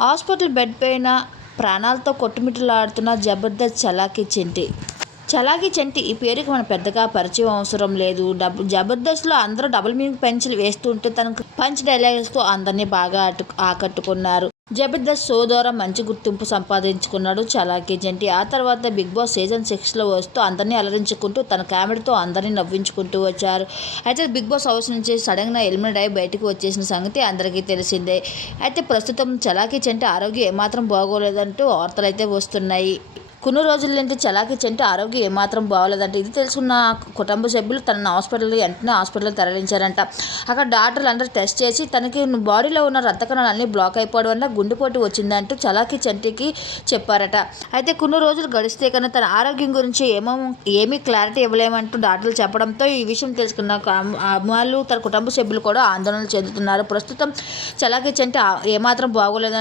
Hospital bed పైన ప్రాణాలతో కొట్టుమిట్టలాడుతున్న జబర్దస్త్ చలాకీ చెంటి. చలాకీ చంటి ఈ పేరుకి మన పెద్దగా పరిచయం అవసరం లేదు. డబ్ జబర్దస్త్లో అందరూ డబుల్ మీనింగ్ పంచులు వేస్తుంటే తనకు పంచ్ డైలాగ్స్తో అందరినీ బాగా అటు ఆకట్టుకున్నారు. జబర్దస్త్ షో ద్వారా మంచి గుర్తింపు సంపాదించుకున్నాడు చలాకీ జంటి. ఆ తర్వాత బిగ్ బాస్ సీజన్ సిక్స్లో వస్తూ అందరినీ అలరించుకుంటూ తన కామెడీతో అందరినీ నవ్వించుకుంటూ వచ్చారు. అయితే బిగ్ బాస్ హౌస్ నుంచి సడన్గా ఎలిమినేట్ అయ్యి బయటకు వచ్చేసిన సంగతి అందరికీ తెలిసిందే. అయితే ప్రస్తుతం చలాకీ జంటి ఆరోగ్యం ఏమాత్రం బాగోలేదంటూ వార్తలు అయితే వస్తున్నాయి. కొన్ని రోజుల నుండి చలాకీ చెంటి ఆరోగ్యం ఏమాత్రం బాగోలేదంట. ఇది తెలుసుకున్న కుటుంబ సభ్యులు తనను హాస్పిటల్ వెంటనే హాస్పిటల్కి తరలించారంట. అక్కడ డాక్టర్లు అందరూ టెస్ట్ చేసి తనకి బాడీలో ఉన్న రక్త కణాలు అన్నీ బ్లాక్ అయిపోవడం వల్ల గుండెపోటు వచ్చిందంటూ చలాకీ చంటికి చెప్పారట. అయితే కొన్ని రోజులు గడిస్తే కన్నా తన ఆరోగ్యం గురించి ఏమో ఏమీ క్లారిటీ ఇవ్వలేమంటూ డాక్టర్లు చెప్పడంతో ఈ విషయం తెలుసుకున్న అమ్మాయిలు తన కుటుంబ సభ్యులు కూడా ఆందోళన చెందుతున్నారు. ప్రస్తుతం చలాకీ చంటి ఏమాత్రం బాగోలేదంటే.